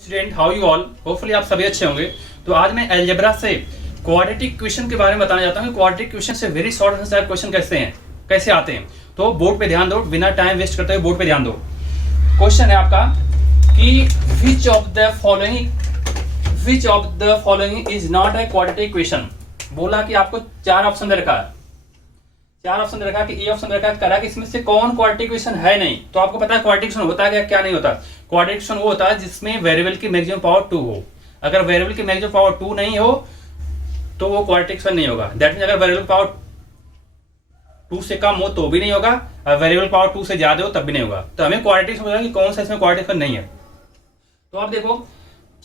Student how you all, hopefully आप सभी अच्छे होंगे। तो आज मैं अलजेब्रा से क्वाड्रेटिक क्वेश्चन के बारे में बताना चाहता हूँ। क्वाड्रेटिक क्वेश्चन से very short answer type question कैसे आते हैं। तो बोर्ड पे ध्यान दो, बिना टाइम वेस्ट करते हुए बोर्ड पे ध्यान दो। क्वेश्चन है आपका कि which of the following is not a quadratic question. बोला कि आपको चार ऑप्शन दे रखा है, कि ए ऑप्शन रखा करा कि इसमें से कौन क्वाड्रेटिक इक्वेशन है नहीं। तो आपको पता है क्वाड्रेटिक इक्वेशन होता है क्या नहीं होता। क्वाड्रेटिक इक्वेशन वो होता है जिसमें वेरिएबल की मैक्सिमम पावर 2 हो। अगर वेरिएबल की मैक्सिमम पावर 2 नहीं हो तो वो क्वाड्रेटिक इक्वेशन नहीं होगा। दैट मीन अगर वेरिएबल पावर 2 से कम हो तो भी नहीं होगा, और वेरिएबल पावर 2 से ज्यादा हो तब भी नहीं होगा। तो हमें क्वाड्रेटिक समझना कि कौन सा इसमें क्वाड्रेटिक इक्वेशन नहीं है। तो आप देखो,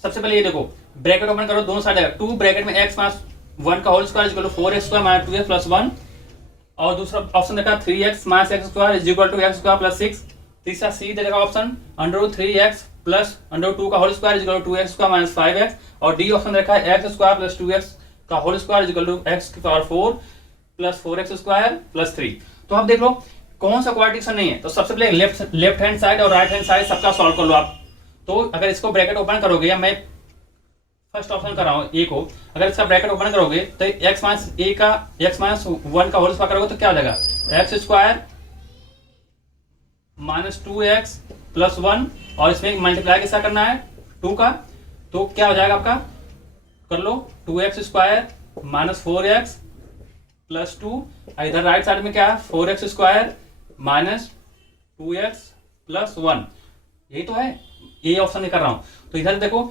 सबसे पहले ये देखो, ब्रैकेट ओपन करो, दोनों साइड 2 ब्रैकेट में x माइनस 1 का whole square equal to 4x square minus 2x plus 1, और दूसरा ऑप्शन देखा 3x minus x square is equal to x square plus 6। तीसरा सी देखा option under 3x plus under 2 का whole square is equal to 2x square minus 5x, और D option देखा है x square plus 2x का whole square is equal to x की power 4 plus 4x square plus 3। तो आप देख लो कौन सा क्वाड्रेटिक नहीं है। तो सबसे पहले लेफ्ट हैंड साइड और राइट हैंड साइड सबका सॉल्व कर लो आप। तो अगर इसको ब्रैकेट ओपन करोगे, या मैं फर्स्ट ऑप्शन कर रहा हूँ ए को, अगर इसका ब्रैकेट ओपन करोगे तो x माइनस 1 का होल स्क्वायर करोगे तो क्या हो जाएगा, x square minus 2x plus 1, और इसमें मल्टीप्लाई किसका करना है 2 का, तो क्या हो जाएगा आपका, कर लो 2x square minus 4x plus 2, इधर राइट साइड में क्या है 4x square minus 2x plus 1। यही तो है, ये ऑप्शन नहीं कर रहा हूं। तो इधर देखो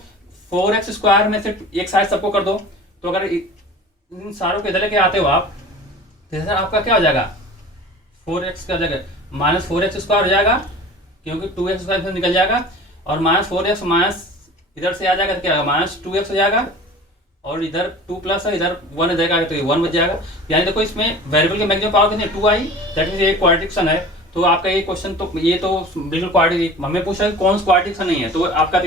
4x स्क्वायर में से एक साइड सबको कर दो, तो अगर इन सारों के इधर लेके आते हो आप, तो इधर आपका क्या हो जाएगा 4x का जगह माइनस 4x स्क्वायर हो जाएगा, क्योंकि 2x स्क्वायर से निकल जाएगा, और माइनस 4x माइनस इधर से आ जाएगा तो क्या होगा माइनस 2x हो जाएगा, और इधर 2 प्लस है, इधर 1 हो जाएगा तो ये 1 बच जाएगा। यानी देखो इसमें वेरिएबल की मैक्सिमम पावर कितनी 2 आई, दैट मींस ये क्वाड्रेटिक इक्वेशन है। तो आपका ये क्वेश्चन तो ये तो बिल्कुल क्वाड्रेटिक, हमें पूछा कि कौन सा क्वाड्रेटिक इक्वेशन नहीं है, तो आपका तो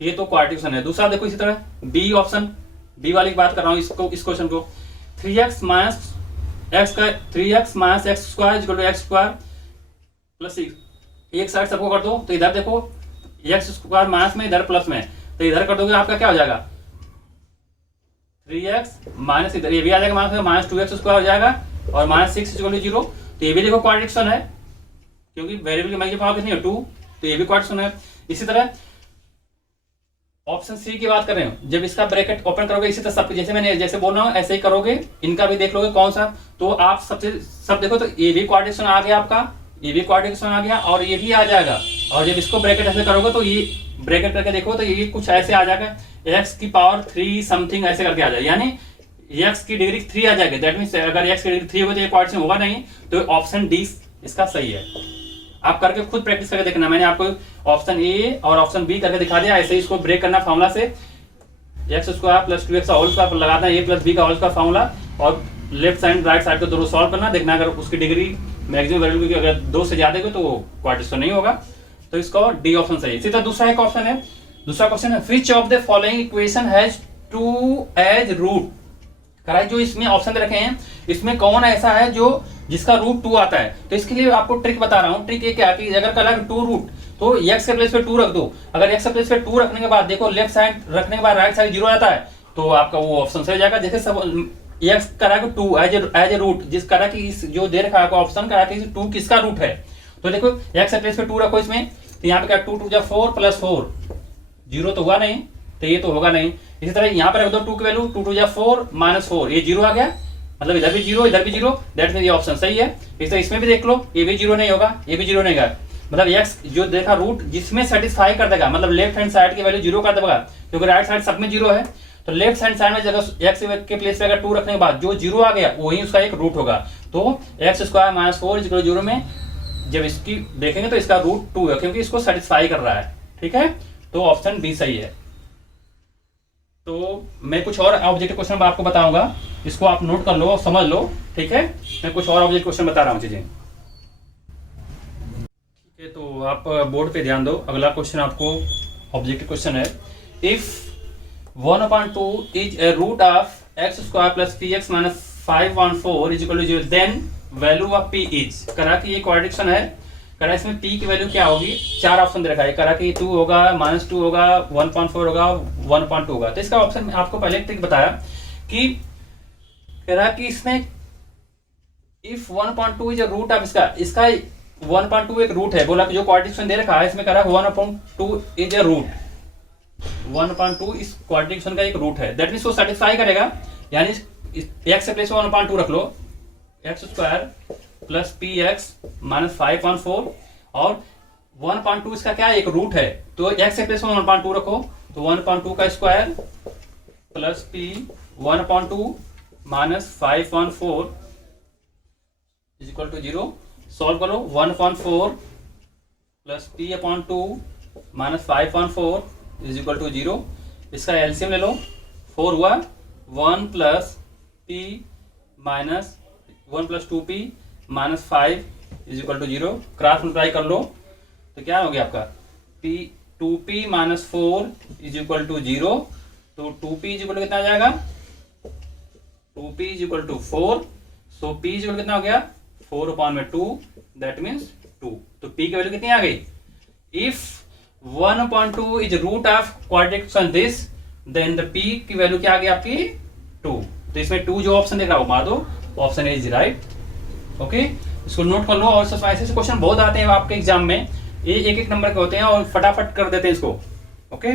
ये तो क्वाड्रेटिक इक्वेशन है। दूसरा देखो इसी तरह बी ऑप्शन, बी वाली की बात कर रहा हूँ, इस क्वेश्चन को 3x minus x square equal to x square plus 6, एक साइड सबको कर दो, तो इधर देखो x स्क्वायर माइनस में, इधर प्लस में, तो इधर कर दोगे आपका क्या हो जाएगा 3x माइनस, इधर ये भी आ जाएगा माइनस 2x स्क्वायर हो जाएगा, और माइनस 6 इक्वल टू 0। तो ये भी देखो क्वाड्रेटिक इक्वेशन है, क्योंकि वेरिएबल की मैक्सिमम पावर कितनी है 2, तो ये भी क्वाड्रेटिक इक्वेशन है। इसी तरह ऑप्शन सी की बात कर रहे हो, जब इसका ब्रैकेट ओपन करोगे इसी तरह सब, जैसे बोल रहा हूँ ऐसे ही करोगे, इनका भी देख लोगे कौन सा, तो आप सब देखो, तो ये भी क्वाड्रेटिक इक्वेशन आ गया आपका, ये भी क्वाड्रेटिक इक्वेशन आ गया, और ये भी आ जाएगा। और जब इसको ब्रैकेट ऐसे करोगे तो ये ब्रैकेट करके देखो तो ये कुछ ऐसे आ जाएगा, x की पावर 3 समथिंग ऐसे करके आ जाएगा, यानी x की डिग्री 3 आ जाएगी। दैट मींस अगर x की डिग्री 3 होगी तो ये क्वाड्रेटिक होगा नहीं, तो ऑप्शन डी इसका सही है। आप करके खुद प्रैक्टिस करके देखना, मैंने आपको ऑप्शन ए और ऑप्शन बी करके दिखा दिया। ऐसे ही इसको ब्रेक करना फॉर्मूला से, एक्स स्क्वायर प्लस 2x का होल स्क्वायर लगाना ए प्लस बी का होल स्क्वायर फॉर्मूला, और लेफ्ट साइड राइट साइड को दोनों सॉल्व करना, देखना अगर उसकी डिग्री मैक्सिमम वैल्यू की अगर 2 से ज्यादा हो तो वो क्वाड्रेटिक नहीं होगा। तो इसका डी ऑप्शन सही है। इसी तरह दूसरा एक ऑप्शन है, दूसरा क्वेश्चन है which of the following equation has 2 as root करा। जो इसमें ऑप्शन दे रखे हैं, इसमें कौन ऐसा है जो जिसका रूट 2 आता है। तो इसके लिए आपको ट्रिक बता रहा हूँ। ट्रिक ये क्या कि अगर कल 2 रूट, तो x के प्लेस पे 2 रख दो। अगर x के प्लेस पे 2 रखने के बाद देखो लेफ्ट साइड रखने के बाद राइट साइड 0 आता है, तो आपका वो ऑप्शन सही हो जाएगा। जैसे सब x करा कि 2 एज ए रूट, जिस करा कि जो दे रखा है ऑप्शन करा कि 2 किसका रूट है। तो देखो x के प्लेस पे 2 रखो इसमें, तो यहाँ पे क्या 2 2 4 प्लस 4, 0 तो हुआ नहीं, तो ये तो होगा नहीं। इसी तरह यहाँ पर रख दो 2 की वैल्यू, 2 2 4 माइनस 4, ये 0 आ गया, मतलब इधर भी 0 इधर भी 0, दैट मींस ये ऑप्शन सही है। इस तरह इसमें भी देख लो, ये भी 0 नहीं होगा, ये भी 0 नहीं होगा, मतलब x जो देखा रूट जिसमें सेटिस्फाई कर देगा, मतलब लेफ्ट हैंड साइड की वैल्यू 0 कर देगा, क्योंकि राइट साइड सब में 0 है। तो लेफ्ट हैंड साइड में जगह x के प्लेस पे अगर 2 रखने के बाद जो 0 आ गया वही उसका एक रूट होगा। तो x स्क्वायर माइनस 4 इक्वल 0 में जब इसकी देखेंगे तो इसका रूट 2 है, क्योंकि इसको सेटिस्फाई कर रहा है। ठीक है, तो ऑप्शन बी सही है। तो मैं कुछ और ऑब्जेक्टिव क्वेश्चन आपको बताऊंगा, इसको आप नोट कर लो, समझ लो। ठीक है, मैं कुछ और ऑब्जेक्टिव क्वेश्चन बता रहा हूँ चीजें। ठीक है, तो आप बोर्ड पे ध्यान दो। अगला क्वेश्चन आपको ऑब्जेक्टिव क्वेश्चन है, if 1/2 is a root of x square plus px minus 5/4 is equal to 0, then value of p is. करा कि ये क्वाड्रेटिक इक्वेशन है, करा इसमें p की वैल्यू क्या होगी, 4 ऑप्शन दे रखा है, करा कि 2 होगा, -2 होगा, 1.4 होगा, 1.2 होगा। तो इसका ऑप्शन आपको पहले ट्रिक बताया कि करा कि इसमें if 1.2 is a root of इसका 1.2 एक रूट है, बोला कि जो क्वाड्रेटिक दे रखा है इसमें करा 1.2 इज अ रूट, 1.2 इस क्वाड्रेटिक का एक रूट है, दैट मीन्स वो सेटिस्फाई करेगा, यानी x से प्लेस 1.2 रख लो, x square plus P x minus 5.4 और 1.2 इसका क्या है, एक रूट है, तो x से प्लेस 1.2 रखो, तो 1.2 का square plus P 1.2 minus 5.4 is equal to 0। Solve करो, 1.4 plus P upon 2 minus 5.4 is equal to 0। इसका एलसीएम ले लो, 4 हुआ, 1 plus P minus 1 plus 2p minus 5 is equal to 0। Cross multiply कर लो तो क्या हो गया आपका, p 2p minus 4 is equal to 0। तो 2p इज इक्वल टू कितना आ जाएगा, 2p is equal to 4, so p is equal कितना हो गया, 4/2, दैट मीन्स 2। तो p की वैल्यू कितनी आ गई, if 1/2 is root of quadratic this, then the p की वैल्यू क्या आ गई आपकी 2। तो इसमें 2 जो ऑप्शन देख रहा हो मार दो, option A is right. Okay, इसको नोट कर लो। और ऐसे क्वेश्चन बहुत आते हैं आपके एग्जाम में, ये एक नंबर के होते हैं और फटाफट कर देते हैं इसको। ओके,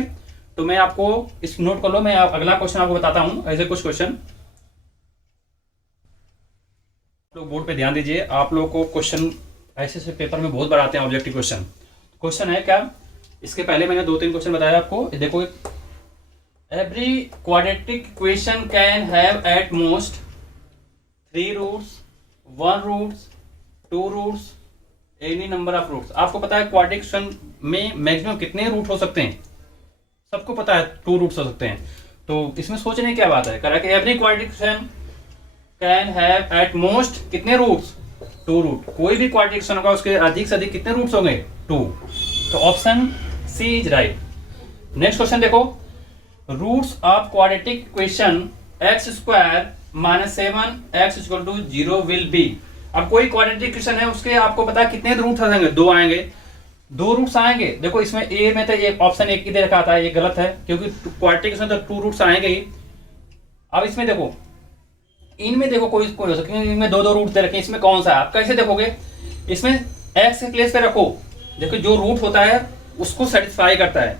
तो मैं आपको इस नोट कर लो, मैं अगला क्वेश्चन आपको बताता हूं। ऐसे कुछ क्वेश्चन लोग बोर्ड पे ध्यान दीजिए, आप लोगों को क्वेश्चन ऐसे पेपर में बहुत बार आते हैं ऑब्जेक्टिव क्वेश्चन। क्वेश्चन है क्या, इसके पहले मैंने 2-3 क्वेश्चन बताया आपको, देखो। Every quadratic equation can have at most 3 roots, 1 roots, 2 roots, any number of roots. आपको पता है क्वाड्रेटिक इक्वेशन में मैक्सिमम कितने रूट हो सकते हैं, सबको पता है 2 रूट्स हो सकते हैं। तो इसमें सोचने की क्या बात है, करा कि every quadratic equation can have at most कितने रूट्स, 2 रूट। कोई भी क्वाड्रेटिक इक्वेशन होगा उसके अधिक से अधिक कितने रूट्स होंगे, 2। तो option C is right. Next question देखो, roots of quadratic equation x square minus 7x equal to 0 will be. अब कोई क्वाड्रेटिक इक्वेशन है उसके आपको पता है कितने रूट्स आएंगे, 2 आएंगे, 2 रूट्स आएंगे। देखो इसमें ए में तो एक ऑप्शन एक ही दे रखा था, ये गलत है क्योंकि क्वाड्रेटिक इक्वेशन तो 2 रूट्स आएंगे ही। अब इसमें देखो, इनमें देखो कोई हो सकता है, इनमें 2 रूट दे रखे, इसमें कौन सा है आप कैसे देखोगे, इसमें एक्स के प्लेस पे रखो, देखो जो रूट होता है उसको सेटिस्फाई करता है।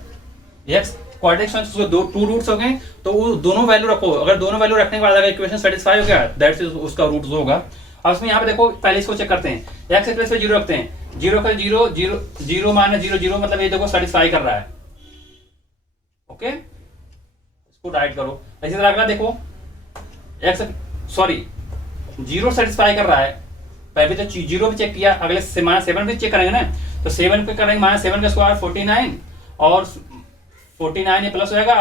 एक्स क्वाड्रेटिक इक्वेशन 2 रूट्स हो गए तो वो दोनों वैल्यू रखो, अगर दोनों वैल्यू रखने के बाद अगर इक्वेशन सेटिस्फाई हो गया दैट्स उसका रूट जो होगा। अब इसमें यहाँ पे देखो, पहले इसको चेक करते हैं, एक्स के प्लेस पे 0 रखते हैं, 0 का 0 0 0 माइनस 0 0 मतलब ये देखो सेटिस्फाई कर रहा है। ओके, इसको राइट करो। इसी तरह अगला देखो, एक्स सॉरी 0 सेटिस्फाई कर रहा है, पहले तो 0 भी चेक किया, अगले से -7 भी चेक करेंगे ना, तो 7 पे करेंगे -7 का स्क्वायर 49 और 49 ये प्लस हो जाएगा,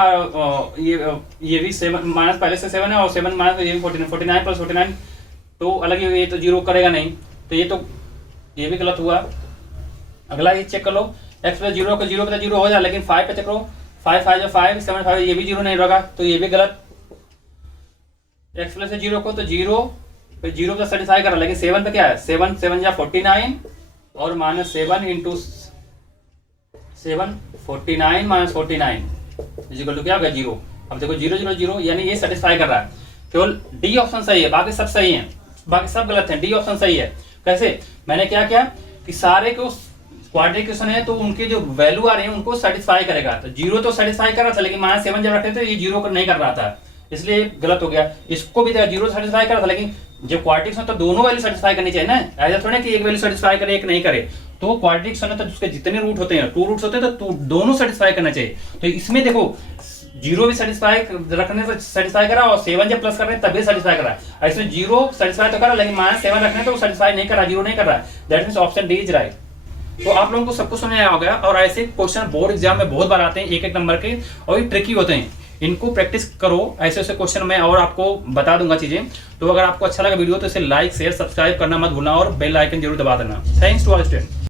ये भी 7 माइनस पहले से 7 है और 7 माइनस ये भी 49 प्लस 49 तो अलग ही, ये तो 0 करेगा नहीं, तो ये भी गलत हुआ। अगला ये चेक कर लो, x प्लस 0 का 0 पे 0 हो जाए, लेकिन 5 पे चेक करो, 5 5 5 7 5 ये भी 0 नहीं होगा, तो ये भी गलत। x प्लस 0 को तो 0 पे 0 प्लस सेटिस्फाई कर रहा, लेकिन 7 पे क्या है, 7 7 या 49 और -7 इंटू 7 49 माइनस 49 इक्वल टू क्या होगा 0। अब देखो 0 0 0 यानी ये सेटिस्फाई कर रहा है, केवल डी ऑप्शन सही है, बाकी सब सही है, बाकी सब गलत है, डी ऑप्शन सही है। कैसे, मैंने क्या किया कि सारे को क्वाड्रेटिक इक्वेशन है तो उनकी जो वैल्यू आ रही है उनको सेटिस्फाई करेगा। तो 0 तो सेटिस्फाई कर रहा था, लेकिन -7 जब रखते थे ये 0 नहीं कर रहा था, इसलिए गलत हो गया। इसको भी 0 सेटिस्फाई कर रहा था, लेकिन जब क्वाड्रेटिक इक्वेशन तो दोनों वैल्यू सेटिस्फाई करनी चाहिए ना, ऐसा थोड़ा कि एक वैल्यू सेटिस्फाई करे एक नहीं करे। तो क्वाड्रेटिक इक्वेशन तो उसके जितने रूट होते हैं 2 रूट्स होते हैं तो दोनों सेटिस्फाई करना चाहिए। तो इसमें देखो 0 भी सेटिस्फाई रखने से सेटिस्फाई करा और 7 जब प्लस कर रहे हैं तभी सेटिस्फाई कर रहा है। इसमें 0 सेटिस्फाई तो करा, लेकिन -7 रखने तो सेटिस्फाई नहीं कर रहा, 0 नहीं कर रहा है, that means option D is right. तो आप लोगों को सब कुछ समझ आया होगा। और ऐसे क्वेश्चन बोर्ड एग्जाम में बहुत बार आते हैं, एक नंबर के, और ये ट्रिकी होते हैं, इनको प्रैक्टिस करो। ऐसे ऐसे क्वेश्चन मैं और आपको बता दूंगा चीजें। तो अगर आपको अच्छा लगा वीडियो तो इसे लाइक शेयर सब्सक्राइब करना मत भूलना और बेल आइकन जरूर दबा देना। Thanks to all student.